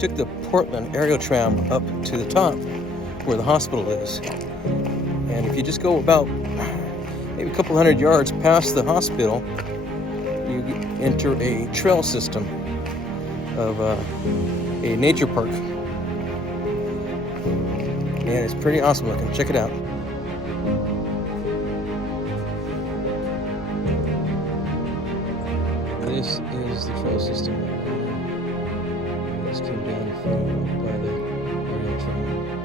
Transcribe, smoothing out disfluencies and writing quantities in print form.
took the Portland Aerial Tram up to the top where the hospital is. And if you just go about maybe a couple hundred yards past the hospital, you enter a trail system of a nature park. And it's pretty awesome looking. Check it out. This is the trail system. This came down from by the aerial tram.